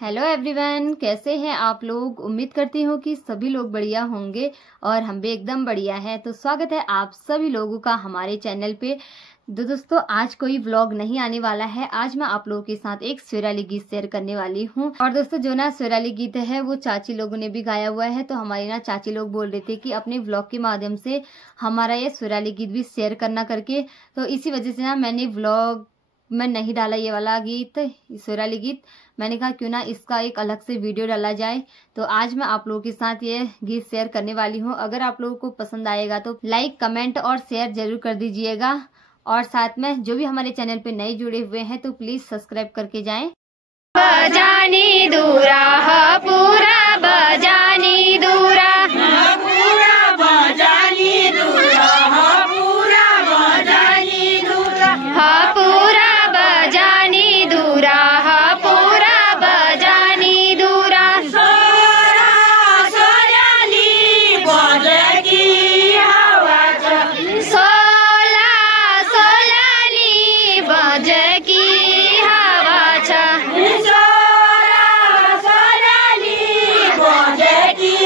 Hello everyone, कैसे हैं आप लोग। उम्मीद करती हूँ कि सभी लोग बढ़िया होंगे और हम भी एकदम बढ़िया हैं। तो स्वागत है आप सभी लोगों का हमारे चैनल पे। दोस्तों, आज कोई व्लॉग नहीं आने वाला है। आज मैं आप लोगों के साथ एक स्वराली गीत शेयर करने वाली हूँ। और दोस्तों, जो ना स्वराली गीत है वो चाची लोगों ने भी गाया हुआ है। तो हमारी ना चाची लोग बोल रहे थे कि अपने व्लॉग के माध्यम से हमारा ये स्वराली गीत भी शेयर करना करके। तो इसी वजह से ना मैंने व्लॉग में नहीं डाला ये वाला गीत, स्वराली गीत। मैंने कहा क्यों ना इसका एक अलग से वीडियो डाला जाए। तो आज मैं आप लोगों के साथ ये गीत शेयर करने वाली हूँ। अगर आप लोगों को पसंद आएगा तो लाइक, कमेंट और शेयर जरूर कर दीजिएगा। और साथ में जो भी हमारे चैनल पे नए जुड़े हुए हैं तो प्लीज सब्सक्राइब करके जाएं। बजानी दूरा हा पूरा बजानी दूरा पूरा बजानी दूरा हा पूरा बजानी दूरा हा पूरा बजानी दूरा हा पूरा बजानी दूरा सोरा सोराली बजकी हवा सोला सोलाली बजकी हवा सोरा सोराली बजकी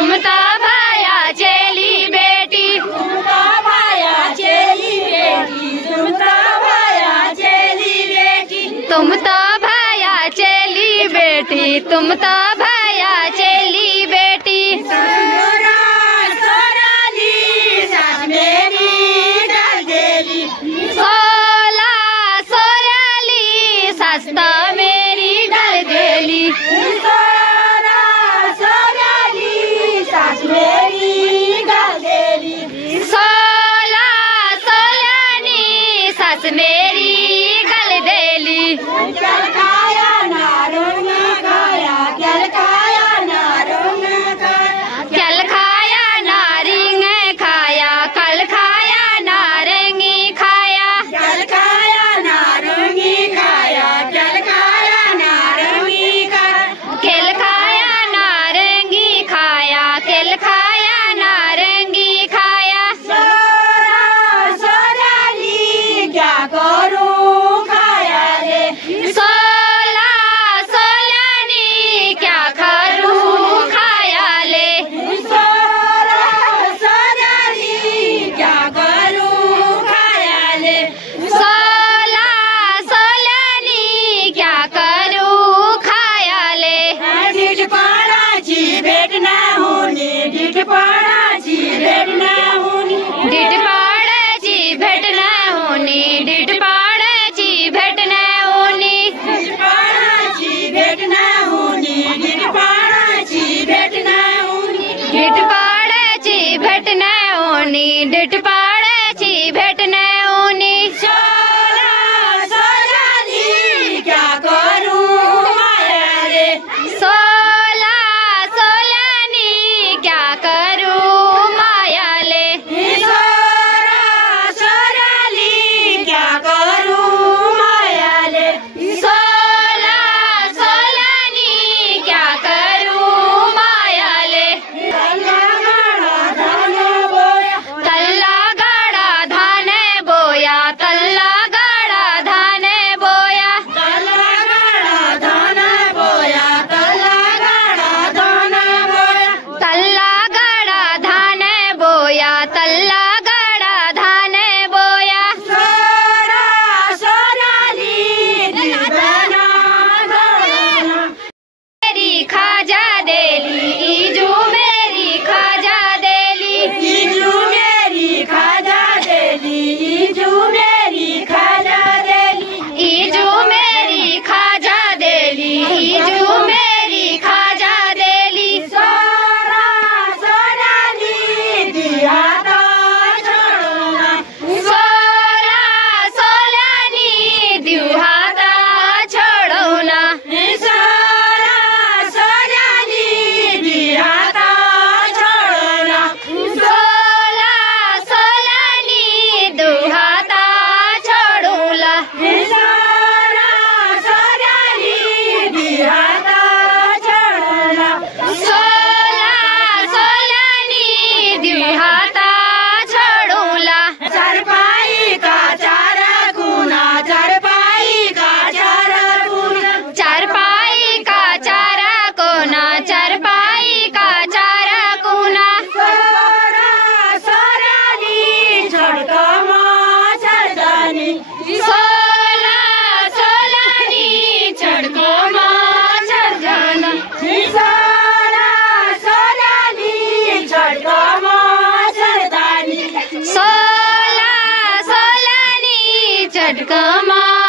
तुम तो भया चेली बेटी, तुम तो भया चेली बेटी, तुम तो भया चेली बेटी, तुम तो भया चेली बेटी, तुम तो भया चेली बेटी। झटका